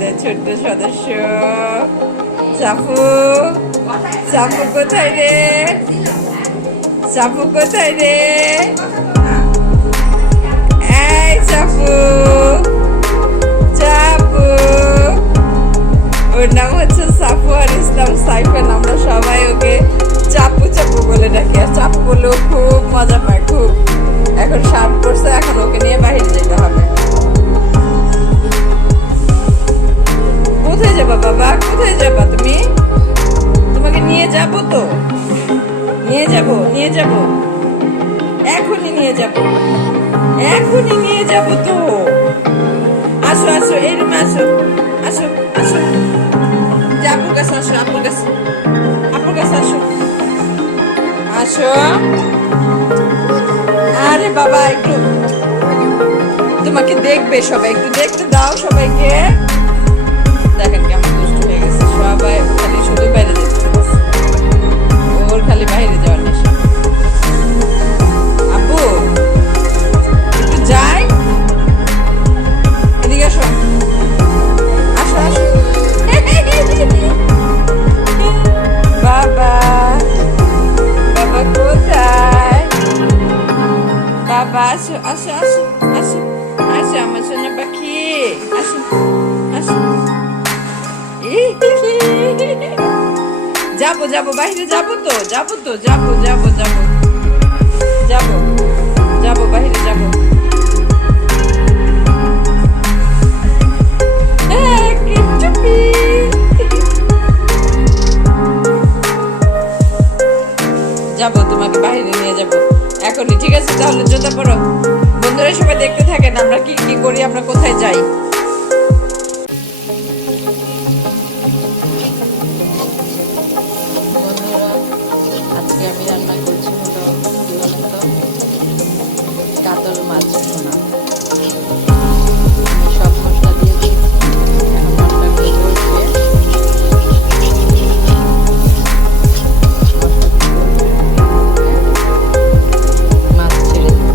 আমাদের ছোট্ট সদস্য সাফু। সাফু কোথায় রে? সাফু কোথায় রে? এই সাফু, চাপু। ওর নাম হচ্ছে সাফওয়ান ইসলাম সাইফান। আমরা সবাই ওকে চাপু চাপু বলে ডাকি। আর চাপু বললেও খুব মজা পায়, খুব। এখন শার্ট পরছে, এখন ওকে নিয়ে বাইরে যেতে হবে। কোথায় যাবা বাবা? কোথায় যাবা তুমি? তোমাকে নিয়ে যাব তো, নিয়ে যাব, নিয়ে যাব, এখনই নিয়ে যাব, এখনই নিয়ে যাব তো। আসো আসো, এই রুমে আসো, আসো আসো, আপুর কাছে আসো, আপুর কাছে, আপুর কাছে আসো, আসো। আরে বাবা, একটু তোমাকে দেখবে সবাই, একটু দেখতে দাও সবাইকে। দেখেন কেমন দুষ্ট হয়ে গেছে, সবাই খালি শুধু বাইরে যেতে চাচ্ছে। ওর খালি বাইরে যাওয়ার নেশা। আপু একটু যাই, এদিকে আসো, আসো আসো। বাবা, বাবা কোথায়? বাবা আসো আসো আসো আসো আসো, আমার সোনা পাখি, আসো আসো। যাবো যাবো, বাইরে যাবো তো, যাবো তো, যাবো যাবো যাবো যাবো যাবো, বাইরে যাবো। যাবো, তোমাকে বাইরে নিয়ে যাবো এখনই। ঠিক আছে, তাহলে জুতা পরো। বন্ধুরা সবাই দেখতে থাকেন আমরা কি কি করি, আমরা কোথায় যাই। বন্ধুরা, আজকে আমি রান্না করছি হলো কি বলেন তো, কাতল মাছ ভুনা। সব মশলা দিয়ে দিয়েছি, এখন মশলাগুলো কষিয়ে মাছ ছেড়ে দিই।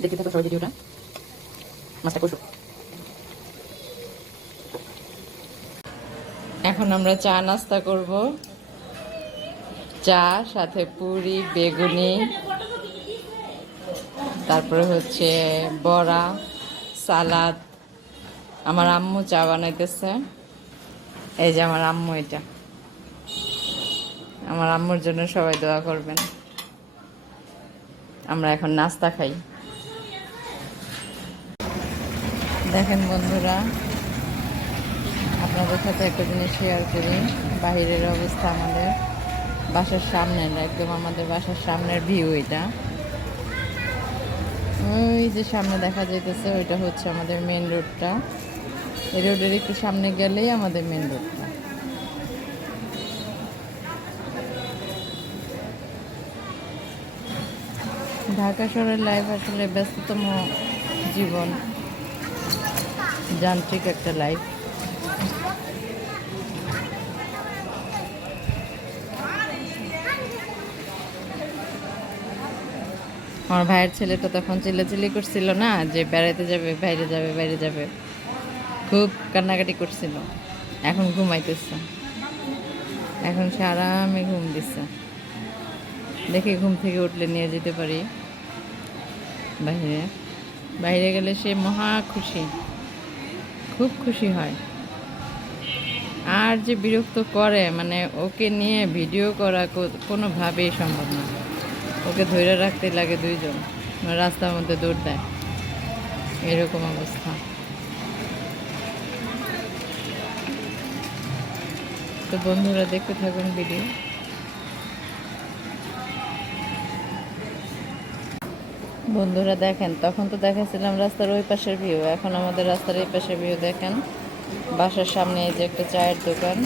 দেখতে থাকো সবাই ভিডিওটা, মাছটা কষুক। এখন আমরা চা নাস্তা করব। চা সাথে পুরি, বেগুনি, তারপরে হচ্ছে বড়া, সালাদ। আমার আম্মু চা বানাইতেছে। এই যে আমার আম্মু, এটা আমার আম্মুর জন্য সবাই দোয়া করবেন। আমরা এখন নাস্তা খাই। দেখেন বন্ধুরা, আপনাদের সাথে একটা জিনিস শেয়ার করি। বাহিরের অবস্থা আমাদের বাসার সামনের, একদম আমাদের বাসার সামনের ভিউ এটা। ওই যে সামনে দেখা যাইতেছে ওইটা হচ্ছে আমাদের মেন রোডটা। এই রোডের একটু সামনে গেলেই আমাদের মেন রোডটা। ঢাকা শহরের লাইফ আসলে ব্যস্ততম জীবন, যান্ত্রিক একটা লাইফ। আমার ভাইয়ের ছেলেটা তখন চিল্লাচিল্লি করছিল না যে বেড়াইতে যাবে, বাইরে যাবে, বাইরে যাবে, খুব কান্নাকাটি করছিল। এখন ঘুমাইতেছে, এখন সে আরামে ঘুম দিচ্ছে। দেখে ঘুম থেকে উঠলে নিয়ে যেতে পারি বাইরে। বাইরে গেলে সে মহা খুশি, খুব খুশি হয়। আর যে বিরক্ত করে, মানে ওকে নিয়ে ভিডিও করা কোনোভাবেই সম্ভব না। ওকে ধরে রাখতে লাগে দুইজন, রাস্তার মধ্যে দৌড় দেয়, এরকম অবস্থা। তো বন্ধুরা দেখতে থাকুন ভিডিও। বন্ধুরা দেখেন, তখন তো দেখাচ্ছিলাম রাস্তার ওই পাশের ভিউ, এখন আমাদের রাস্তার এই পাশের ভিউ দেখেন। বাসার সামনে এই যে একটা চায়ের দোকান।